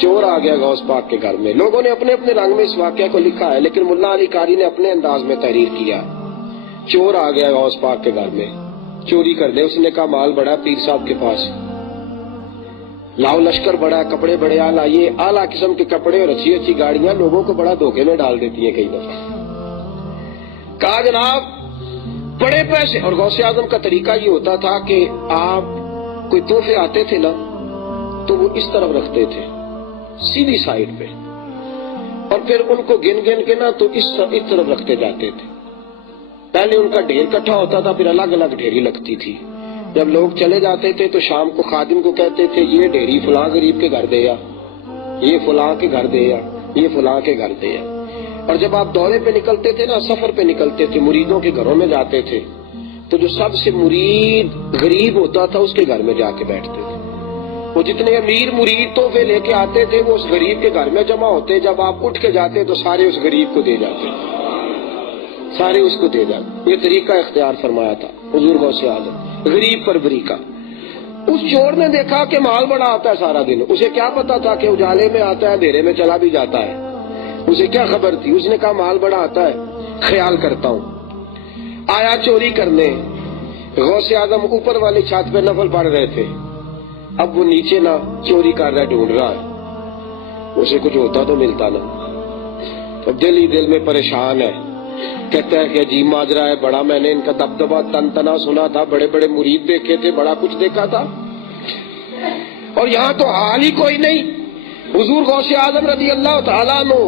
چور آ گیا غوث پاک کے گھر میں. لوگوں نے اپنے اپنے رنگ میں اس واقعہ کو لکھا ہے، لیکن ملا علی قاری نے اپنے انداز میں تحریر کیا. چور آ گیا غوث پاک کے گھر میں، چوری کر دے. اس نے کہا مال بڑا پیر صاحب کے پاس، لاؤ لشکر بڑا، کپڑے بڑے اعلیٰ. یہ اعلیٰ قسم کے کپڑے اور اچھی اچھی گاڑیاں لوگوں کو بڑا دھوکے میں ڈال دیتی ہیں کئی دفعہ. کہا جناب بڑے پیسے. اور غوث اعظم کا طریقہ یہ ہوتا تھا کہ آپ کوئی تحفے آتے تھے نا تو وہ اس طرف رکھتے تھے سیدھی سائڈ پہ، اور پھر ان کو گن گن کے نا تو اس طرف رکھتے جاتے تھے. پہلے ان کا ڈھیر اکٹھا ہوتا تھا، پھر الگ الگ ڈھیری لگتی تھی. جب لوگ چلے جاتے تھے تو شام کو خادم کو کہتے تھے یہ ڈھیری فلاں غریب کے گھر دے یا، یہ فلاں کے گھر دے یا، یہ فلاں کے گھر دے یا. اور جب آپ دورے پہ نکلتے تھے نا، سفر پہ نکلتے تھے، مریدوں کے گھروں میں جاتے تھے، تو جو سب سے مرید غریب ہوتا تھا اس کے گھر میں جا کے بیٹھتے تھے. وہ جتنے امیر مرید تحفے لے کے آتے تھے وہ اس غریب کے گھر میں جمع ہوتے. جب آپ اٹھ کے جاتے تو سارے اس غریب کو دے جاتے، سارے اس کو دے جاتے. یہ طریقہ اختیار فرمایا تھا حضور غوث اعظم، غریب پروری کا. اس چور نے دیکھا کہ مال بڑا آتا ہے سارا دن. اسے کیا پتا تھا کہ اجالے میں آتا ہے، اندھیرے میں چلا بھی جاتا ہے، اسے کیا خبر تھی. اس نے کہا مال بڑا آتا ہے، خیال کرتا ہوں. آیا چوری کرنے. غوث اعظم اوپر والی چھت پہ نفل پڑھ رہے تھے. اب وہ نیچے نہ چوری کر رہا ہے، ڈھونڈ رہا ہے، اسے کچھ ہوتا تو ملتا نا. تو دل ہی دل میں پریشان ہے. کہتا ہے کہ عجیب ماجرا ہے بڑا، میں نے ان کا دبدبہ تن تنا سنا تھا، بڑے بڑے مرید دیکھے تھے، بڑا کچھ دیکھا تھا، اور یہاں تو حال ہی کوئی نہیں. حضور غوث اعظم رضی اللہ تعالیٰ عنہ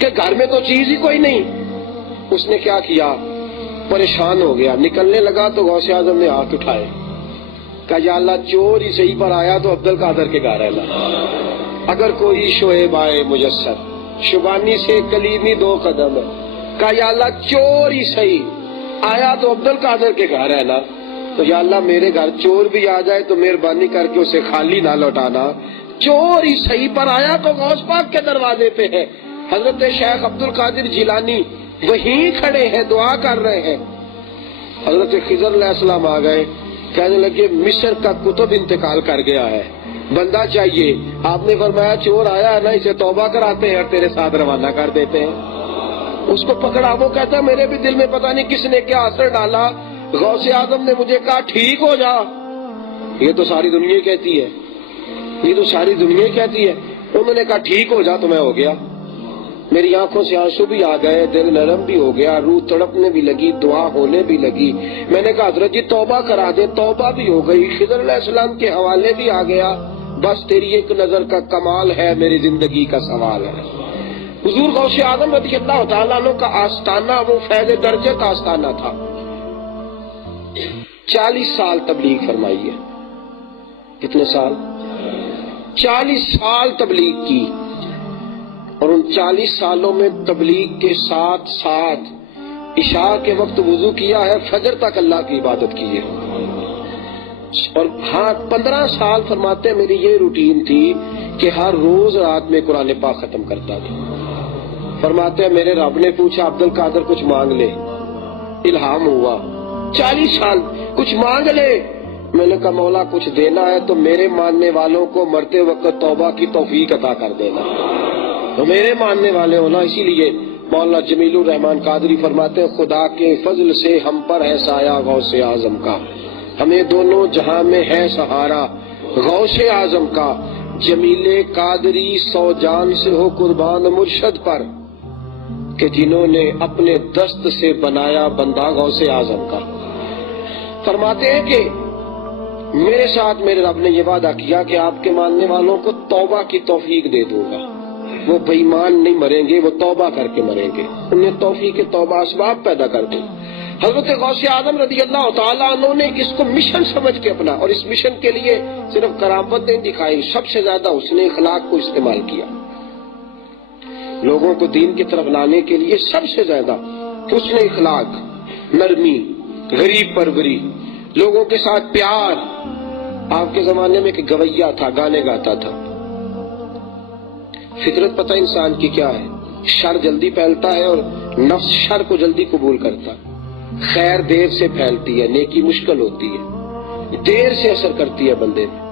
کے گھر میں تو چیز ہی کوئی نہیں. اس نے کیا کیا، پریشان ہو گیا. نکلنے لگا تو غوث اعظم نے ہاتھ اٹھائے، کہا یا اللہ چور ہی صحیح پر آیا تو عبد القادر کے گھر ہے نا. اگر کوئی شعیب آئے مجسر، شبانی سے کلیمی 2 قدم ہے. کہا یا اللہ چور ہی صحیح آیا تو عبد القادر کے گھر ہے نا. تو یا اللہ میرے گھر چور بھی آ جائے تو مہربانی کر کے اسے خالی نہ لوٹانا. چور ہی صحیح پر آیا تو غوث پاک کے دروازے پہ ہے. حضرت شیخ عبد القادر جیلانی وہیں کھڑے ہیں، دعا کر رہے ہیں. حضرت خضر علیہ السلام آ گئے، کہنے لگے مصر کا کتب انتقال کر گیا ہے، بندہ چاہیے. آپ نے فرمایا چور آیا ہے نا، اسے توبہ کراتے ہیں اور تیرے ساتھ روانہ کر دیتے ہیں. اس کو پکڑا. وہ کہتا ہے میرے بھی دل میں پتہ نہیں کس نے کیا اثر ڈالا، غوث اعظم نے مجھے کہا ٹھیک ہو جا. یہ تو ساری دنیا کہتی ہے، یہ تو ساری دنیا کہتی ہے. انہوں نے کہا ٹھیک ہو جا تو میں ہو گیا. میری آنکھوں سے آنسو بھی آ گئے، دل نرم بھی ہو گیا، روح تڑپنے بھی لگی، دعا ہونے بھی لگی. میں نے کہا حضرت جی توبہ کرا دے. توبہ بھی ہو گئی، خضر علیہ السلام کے حوالے بھی آ گیا. بس تیری ایک نظر کا کمال ہے، میری زندگی کا سوال ہے. حضور غوث اعظم رضی اللہ تعالیٰ عنہ کا آستانہ وہ فیض درجے کا آستانہ تھا. 40 سال تبلیغ فرمائی ہے. کتنے سال؟ 40 سال تبلیغ کی. اور ان 40 سالوں میں تبلیغ کے ساتھ ساتھ عشاء کے وقت وضو کیا ہے، فجر تک اللہ کی عبادت کی ہے. اور ہاں 15 سال فرماتے ہیں میری یہ روٹین تھی کہ ہر روز رات میں قرآن پاک ختم کرتا تھا. فرماتے ہیں میرے رب نے پوچھا عبد القادر کچھ مانگ لے. الہام ہوا 40 سال کچھ مانگ لے. میں نے کہا مولا کچھ دینا ہے تو میرے ماننے والوں کو مرتے وقت توبہ کی توفیق عطا کر دینا. تو میرے ماننے والے ہونا. اسی لیے مولانا جمیل الرحمان قادری فرماتے ہیں خدا کے فضل سے ہم پر ہے سایہ غوث اعظم کا، ہمیں دونوں جہاں میں ہے سہارا غوث اعظم کا. جمیل قادری 100 جان سے ہو قربان مرشد پر، کہ جنہوں نے اپنے دست سے بنایا بندہ غوث اعظم کا. فرماتے ہیں کہ میرے ساتھ میرے رب نے یہ وعدہ کیا کہ آپ کے ماننے والوں کو توبہ کی توفیق دے دوں گا. وہ بے ایمان نہیں مریں گے، وہ توبہ کر کے مریں گے. انہیں توفیق توبہ اسباب پیدا کر دیں. حضرت غوث اعظم رضی اللہ تعالیٰ عنہ نے اس کو مشن سمجھ کے اپنا، اور اس مشن کے لیے صرف کرامت نہیں دکھائی، سب سے زیادہ اس نے اخلاق کو استعمال کیا. لوگوں کو دین کی طرف لانے کے لیے سب سے زیادہ اس نے اخلاق، نرمی، غریب پروری، لوگوں کے ساتھ پیار. آپ کے زمانے میں ایک گویا تھا، گانے گاتا تھا. فطرت پتہ انسان کی کیا ہے، شر جلدی پھیلتا ہے اور نفس شر کو جلدی قبول کرتا ہے. خیر دیر سے پھیلتی ہے، نیکی مشکل ہوتی ہے، دیر سے اثر کرتی ہے بندے میں.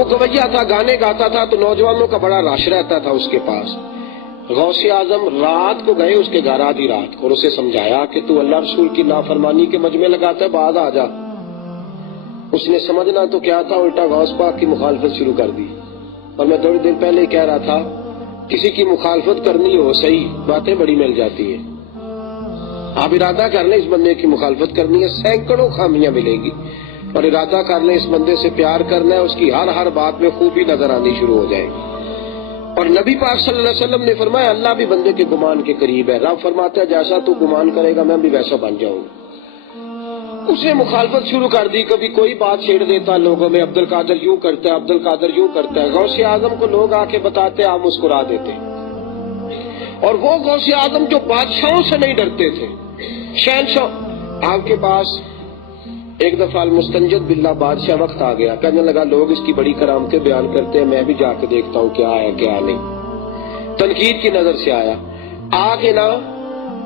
وہ گویا تھا، گانے گاتا تھا، تو نوجوانوں کا بڑا رش رہتا تھا اس کے پاس۔ غوث اعظم رات کو گئے اس کے گھر آدھی رات کو، اور اسے سمجھایا کہ تو اللہ رسول کی نافرمانی کے مجمع لگاتا ہے، بعد آ جا۔ اس نے سمجھنا تو کیا تھا، الٹا غوث پاک کی مخالفت شروع کر دی۔ اور میں تھوڑی دیر پہلے کہہ رہا تھا، کسی کی مخالفت کرنی ہو صحیح باتیں بڑی مل جاتی ہیں۔ آپ ارادہ کر لیں اس بندے کی مخالفت کرنی ہے، سینکڑوں خامیاں ملیں گی، اور ارادہ کر لیں اس بندے سے پیار کرنا ہے، اس کی ہر بات میں خوبی نظر آنی شروع ہو جائے گی۔ اور نبی پاک صلی اللہ علیہ وسلم نے فرمایا اللہ بھی بندے کے گمان کے قریب ہے۔ رب فرماتا ہے جیسا تو گمان کرے گا میں بھی ویسا بن جاؤں گا۔ اس نے مخالفت شروع کر دی، کبھی کوئی بات چھیڑ دیتا لوگوں میں، عبد القادر یوں کرتا ہے، عبد القادر یوں کرتا ہے۔ غوث اعظم کو لوگ آ کے بتاتے، آپ مسکرا دیتے۔ اور وہ غوث اعظم جو بادشاہوں سے نہیں ڈرتے تھے، شہنشاہ آپ کے پاس ایک دفعہ المستنجد باللہ بادشاہ وقت آ گیا، کہنے لگا لوگ اس کی بڑی کرامتیں بیان کرتے ہیں، میں بھی جا کے دیکھتا ہوں کیا ہے کیا نہیں۔ تنقید کی نظر سے آیا، آ کے نا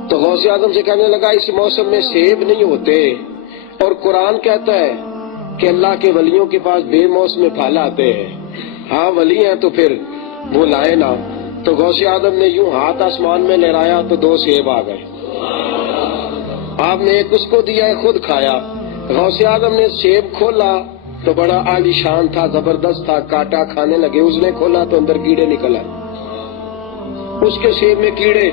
تو غوث اعظم سے کہنے لگا اس موسم میں سیب نہیں ہوتے، اور قرآن کہتا ہے کہ اللہ کے ولیوں کے پاس بے موسم پھل آتے ہیں۔ ہاں ولی ہیں تو پھر وہ لائے نا۔ تو غوث اعظم نے یوں ہاتھ آسمان میں لہرایا تو 2 سیب آ گئے۔ آپ نے ایک اس کو دیا، خود کھایا۔ غوث اعظم نے سیب کھولا تو بڑا عالی شان تھا، زبردست تھا، کاٹا، کھانے لگے۔ اس نے کھولا تو اندر کیڑے نکل آئے، اس کے سیب میں کیڑے۔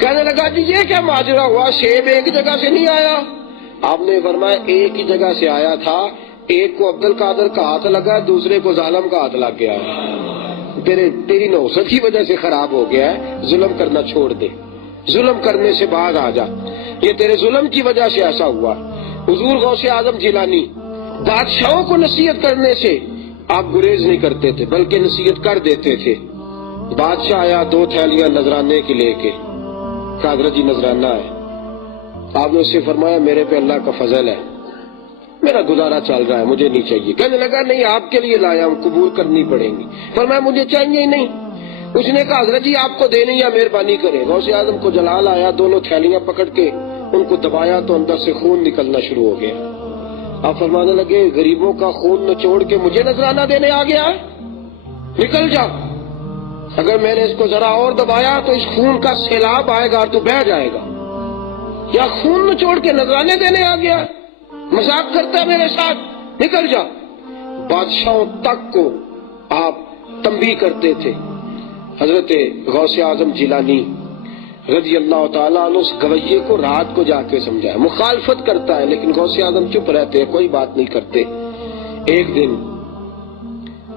کہنے لگا جی یہ کیا ماجرا ہوا، سیب ایک جگہ سے نہیں آیا؟ آپ نے فرمایا ایک ہی جگہ سے آیا تھا، ایک کو عبد القادر کا ہاتھ لگا، دوسرے کو ظالم کا ہاتھ لگ گیا۔ تیری نوست کی وجہ سے خراب ہو گیا ہے، ظلم کرنا چھوڑ دے، ظلم کرنے سے باز آ جا، یہ تیرے ظلم کی وجہ سے ایسا ہوا۔ حضور غوث اعظم جیلانی بادشاہوں کو نصیحت کرنے سے آپ گریز نہیں کرتے تھے بلکہ نصیحت کر دیتے تھے۔ بادشاہ آیا 2 تھیلیاں نذرانے کی لے کے، حضرت جی نذرانہ ہے۔ آپ نے اس سے فرمایا میرے پہ اللہ کا فضل ہے، میرا گزارا چل رہا ہے، مجھے نہیں چاہیے۔ کہنے لگا نہیں آپ کے لیے لایا ہوں، قبول کرنی پڑیں گی۔ فرمایا مجھے چاہیے ہی نہیں۔ اس نے کہا حضرت جی آپ کو دینی یا مہربانی کرے۔ غوث اعظم کو جلال آیا، دونوں تھیلیاں پکڑ کے ان کو دبایا تو اندر سے خون نکلنا شروع ہو گیا۔ آپ فرمانے لگے غریبوں کا خون نچوڑ کے مجھے نذرانہ دینے آ گیا ہے، نکل جا۔ اگر میں نے اس کو ذرا اور دبایا تو اس خون کا سیلاب آئے گا اور تو بہہ جائے گا، یا خون نچوڑ کے نذرانے دینے آ گیا، مذاق کرتا ہے میرے ساتھ، نکل جا۔ بادشاہوں تک کو آپ تنبیہ کرتے تھے۔ حضرت غوث اعظم جیلانی رضی اللہ تعالیٰ عنہ اس گویے کو رات کو جا کے سمجھایا، مخالفت کرتا ہے لیکن غوث اعظم چپ رہتے ہیں، کوئی بات نہیں کرتے۔ ایک دن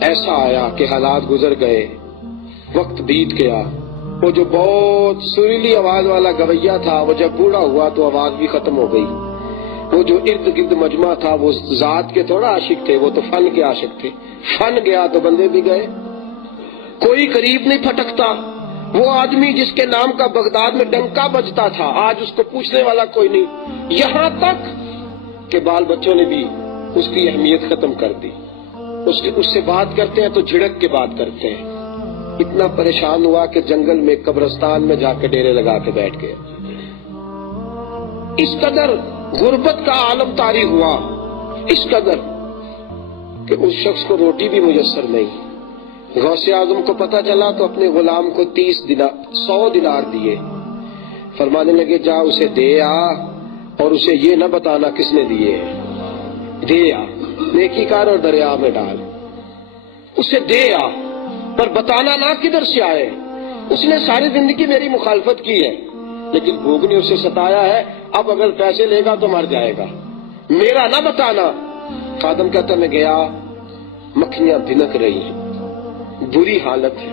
ایسا آیا کہ حالات گزر گئے، وقت بیت گیا۔ وہ جو بہت سریلی آواز والا گویا تھا وہ جب بوڑھا ہوا تو آواز بھی ختم ہو گئی۔ وہ جو ارد گرد مجمع تھا وہ ذات کے تھوڑا عاشق تھے، وہ تو فن کے عاشق تھے۔ فن گیا تو بندے بھی گئے، کوئی قریب نہیں پھٹکتا۔ وہ آدمی جس کے نام کا بغداد میں ڈنکا بجتا تھا آج اس کو پوچھنے والا کوئی نہیں، یہاں تک کہ بال بچوں نے بھی اس کی اہمیت ختم کر دی۔ اس سے بات کرتے ہیں تو جھڑک کے بات کرتے ہیں۔ اتنا پریشان ہوا کہ جنگل میں قبرستان میں جا کے ڈیرے لگا کے بیٹھ گئے۔ اس قدر غربت کا عالم طاری ہوا، اس قدر کہ اس شخص کو روٹی بھی میسر نہیں۔ غوث اعظم کو پتہ چلا تو اپنے غلام کو 100 دینار دیے۔ فرمانے لگے جا اسے دے آ اور اسے یہ نہ بتانا کس نے دیے ہیں، دے آ، نیکی کار اور دریا میں ڈال، اسے دے آ، پر بتانا نہ کدھر سے آئے۔ اس نے ساری زندگی میری مخالفت کی ہے لیکن بھوک نے اسے ستایا ہے، اب اگر پیسے لے گا تو مر جائے گا، میرا نہ بتانا۔ خادم کہتا میں گیا، مکھیاں بھنک رہی ہیں، بری حالت ہے۔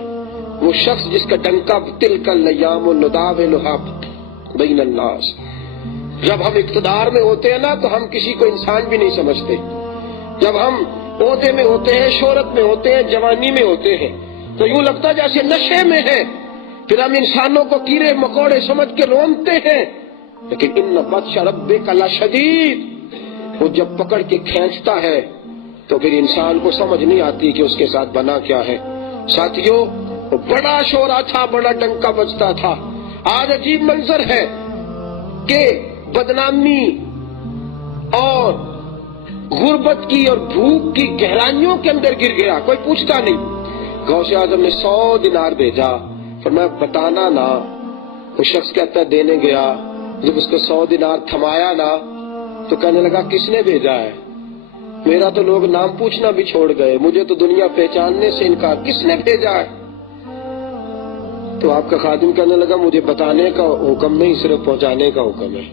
وہ شخص جس کا ڈنکا تلک الیام نداولھا بین الناس، جب ہم اقتدار میں ہوتے ہیں نا تو ہم کسی کو انسان بھی نہیں سمجھتے، جب ہم عہدے میں ہوتے ہیں، شہرت میں ہوتے ہیں، جوانی میں ہوتے ہیں تو یوں لگتا جیسے نشے میں ہیں، پھر ہم انسانوں کو کیڑے مکوڑے سمجھ کے رونتے ہیں، لیکن ان بطش ربک لشدید، وہ جب پکڑ کے کھینچتا ہے تو پھر انسان کو سمجھ نہیں آتی کہ اس کے ساتھ بنا کیا ہے۔ ساتھیوں وہ بڑا شورا تھا، بڑا ڈنکا بجتا تھا۔ آج عجیب منظر ہے کہ بدنامی اور غربت کی اور بھوک کی گہرائیوں کے اندر گر گیا، کوئی پوچھتا نہیں۔ غوث اعظم نے 100 دینار بھیجا، فرمایا بتانا نہ۔ وہ شخص کہتا ہے دینے گیا، جب اس کو 100 دینار تھمایا نا تو کہنے لگا کس نے بھیجا ہے؟ میرا تو لوگ نام پوچھنا بھی چھوڑ گئے، مجھے تو دنیا پہچاننے سے انکار، کس نے بھیجا ہے؟ تو آپ کا خادم کہنے لگا مجھے بتانے کا حکم نہیں، صرف پہنچانے کا حکم ہے،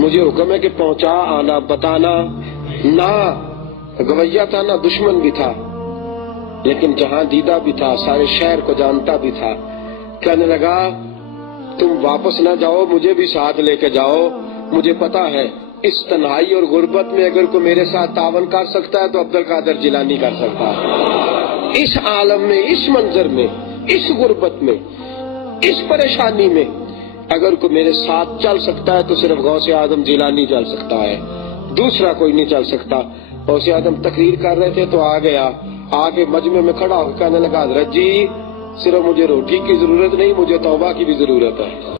مجھے حکم ہے کہ پہنچا آنا، بتانا نہ۔ گویا تھا نا، دشمن بھی تھا لیکن جہاں دیدہ بھی تھا، سارے شہر کو جانتا بھی تھا۔ کہنے لگا تم واپس نہ جاؤ، مجھے بھی ساتھ لے کے جاؤ، مجھے پتا ہے اس تنہائی اور غربت میں اگر کوئی میرے ساتھ تعاون کر سکتا ہے تو عبد القادر جیلانی کر سکتا ہے۔ اس عالم میں، اس منظر میں، اس غربت میں، اس پریشانی میں اگر کوئی میرے ساتھ چل سکتا ہے تو صرف غوث اعظم جیلانی چل سکتا ہے، دوسرا کوئی نہیں چل سکتا۔ غوث اعظم تقریر کر رہے تھے تو آ گیا، آگے مجمع میں کھڑا ہو کے کہنے لگا حضرت جی صرف مجھے روٹی کی ضرورت نہیں، مجھے توبہ کی بھی ضرورت ہے۔